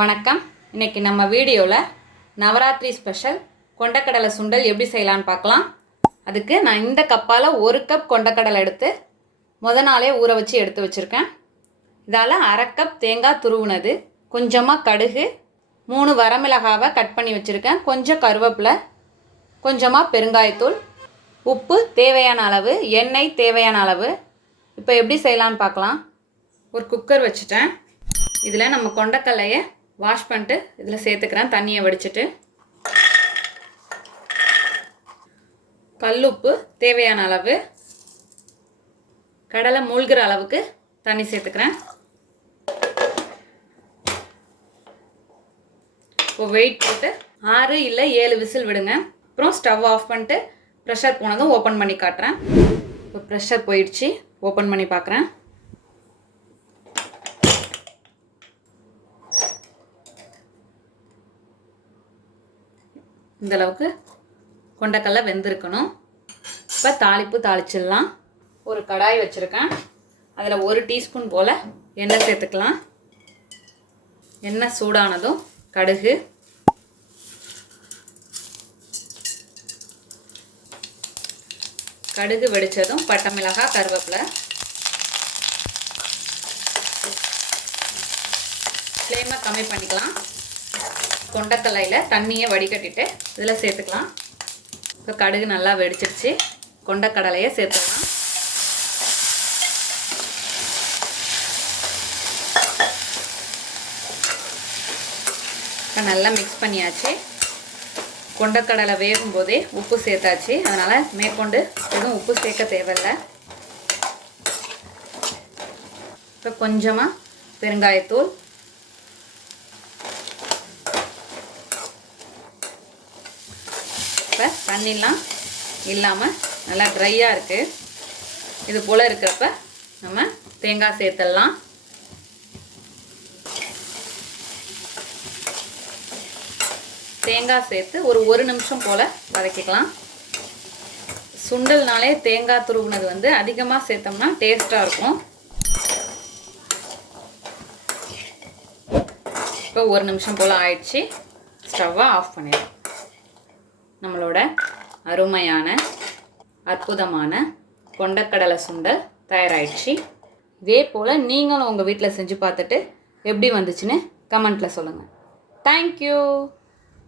வணக்கம். இன்றைக்கி நம்ம வீடியோவில் நவராத்திரி ஸ்பெஷல் கொண்டக்கடலை சுண்டல் எப்படி செய்யலான்னு பார்க்கலாம். அதுக்கு நான் இந்த கப்பால் 1 கப் கொண்டக்கடலை எடுத்து நாளே ஊற வச்சு எடுத்து வச்சுருக்கேன். இதால் 1/2 கப் தேங்காய் துருவுனது, கொஞ்சமாக கடுகு, 3 வரமிளகாவை கட் பண்ணி வச்சுருக்கேன், கொஞ்சம் கருவேப்பிலை, கொஞ்சமாக பெருங்காயத்தூள், உப்பு தேவையான அளவு, எண்ணெய் தேவையான அளவு. இப்போ எப்படி செய்யலான்னு பார்க்கலாம். ஒரு குக்கர் வச்சுட்டேன். இதில் நம்ம கொண்டக்கடலையை வாஷ் பண்ணிட்டு இதில் சேர்த்துக்கிறேன். தண்ணியை வடிச்சிட்டு கல்லுப்பு தேவையான அளவு, கடலை மூழ்கிற அளவுக்கு தண்ணி சேர்த்துக்கிறேன். இப்போ வெயிட் போட்டு 6 இல்லை 7 விசில் விடுங்க. அப்புறம் ஸ்டவ் ஆஃப் பண்ணிட்டு ப்ரெஷர் போனதும் ஓப்பன் பண்ணி காட்டுறேன். இப்போ ப்ரெஷர் போயிடுச்சு, ஓப்பன் பண்ணி பார்க்குறேன். இந்தளவுக்கு கொண்டக்கடலை வெந்திருக்கணும். இப்போ தாளிப்பு தாளிச்சிடலாம். ஒரு கடாய் வச்சுருக்கேன். அதில் 1 டீஸ்பூன் போல் எண்ணெய் சேர்த்துக்கலாம். எண்ணெய் சூடானதும் கடுகு, கடுகு வெடித்ததும் பட்டை மிளகாய், கருவேப்பிலை. ஃப்ளேமை கம்மி பண்ணிக்கலாம். கொண்டக்கடலையில் தண்ணியை வடிகட்டிட்டு இதில் சேர்த்துக்கலாம். இப்போ கடுகு நல்லா வெடிச்சிருச்சு. கொண்டக்கடலையை சேர்த்துக்கலாம். இப்போ நல்லா மிக்ஸ் பண்ணியாச்சு. கொண்டக்கடலை வேகும் போதே உப்பு சேர்த்தாச்சு. அதனால் மேற்கொண்டு எதுவும் உப்பு சேர்க்க தேவையில்லை. இப்போ கொஞ்சமாக பெருங்காயத்தூள், தண்ணிலாம் இல்லாமல் நல்லா ட்ரையாக இருக்குது. இது போல் இருக்கிறப்ப நம்ம தேங்காய் சேர்த்துடலாம். தேங்காய் சேர்த்து ஒரு 1 நிமிஷம் போல் வதக்கிக்கலாம். சுண்டல்னாலே தேங்காய் துருவுனது அதிகமாக சேர்த்தோம்னா டேஸ்ட்டாக இருக்கும். இப்போ 1 நிமிஷம் போல் ஆயிடுச்சு. ஸ்டவ்வை ஆஃப் பண்ணிடலாம். நம்மளோட அருமையான அற்புதமான கொண்டக்கடலை சுண்டல் தயாராகிடுச்சு. இதே போல் நீங்களும் உங்கள் வீட்டில் செஞ்சு பார்த்துட்டு எப்படி வந்துச்சுன்னு கமெண்ட்டில் சொல்லுங்கள். தேங்க்யூ.